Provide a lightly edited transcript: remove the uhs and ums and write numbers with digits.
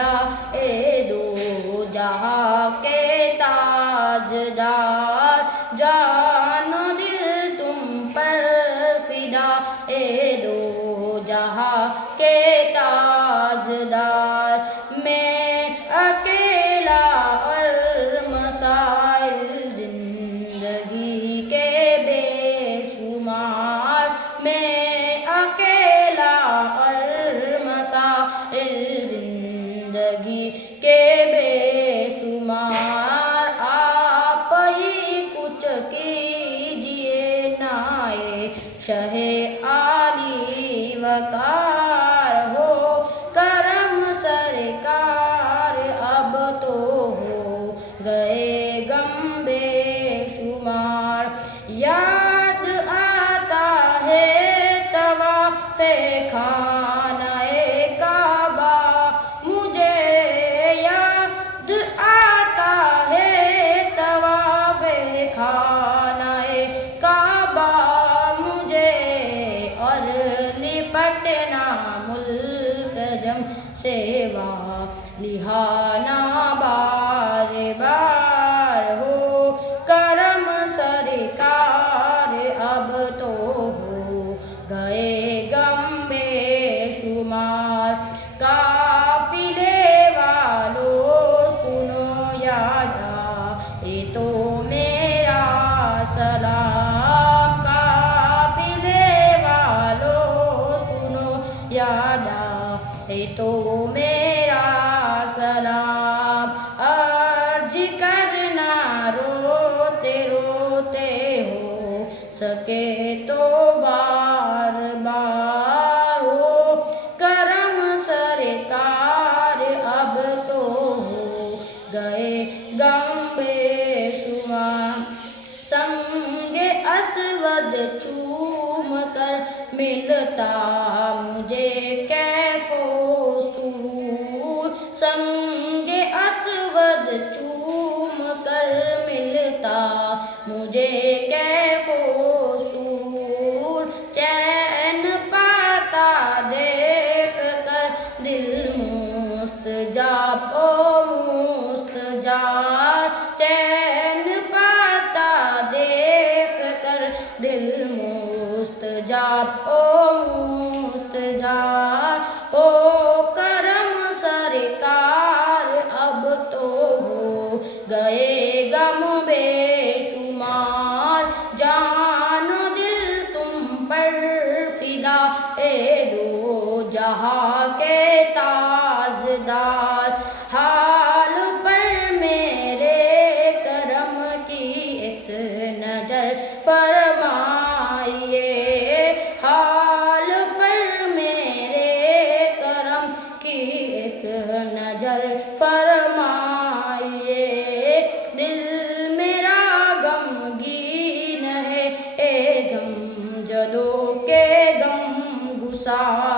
فدا اے دو جہاں کے تاجدار، جان و دل تم پر فدا اے دو جہاں کے تاجدار۔ میں اکیلا اور مسائل زندگی کے بے شمار، میں اکیلا اور مسائل زندگی کے بے شمار، آپ ہی کچھ کیجئے نائے شہ عالی وقار، ہو کرم سرکار اب تو ہو گئے غم بے شمار۔ یاد آتا ہے طواف خانہ کعبہ مجھے، یاد آتا ہے طواف خانہ کعبہ مجھے، اور لپٹنا ملتجم سے والہانہ بار بار، ہو کرم سرکار اب تو ہو گئے غم بے شمار۔ قافلے والوں سنو یاد آئے تو میرا سلام، قافلے والوں سنو یاد آئے تو میرا سلام، عرض کرنا روتے روتے ہو سکے تو بار بار، ہو کرم سرکار اب تو ہو گئے غم بے شمار۔ سنگ اسود چوم کر ملتا مجھے کیف و سرور، سنگ اسود چوم کر ملتا مجھے کیف و سرور، چین پاتا دیکھ کر دل مستجاب و مستجار، چین پاتا دیکھ کر دل مستجاب و مستجار، ہو کرم سرکار اب تو ہو گئے غم بے شمار۔ جان و دل تم پر فدا اے دو جہاں کے تاجدار، حال پر میرے کرم کی ایک نظر فرمائیے، حال پر میرے کرم کی ایک نظر فرمائیے۔ دل میرا غمگین ہے اے غم زدوں کے غم گسار،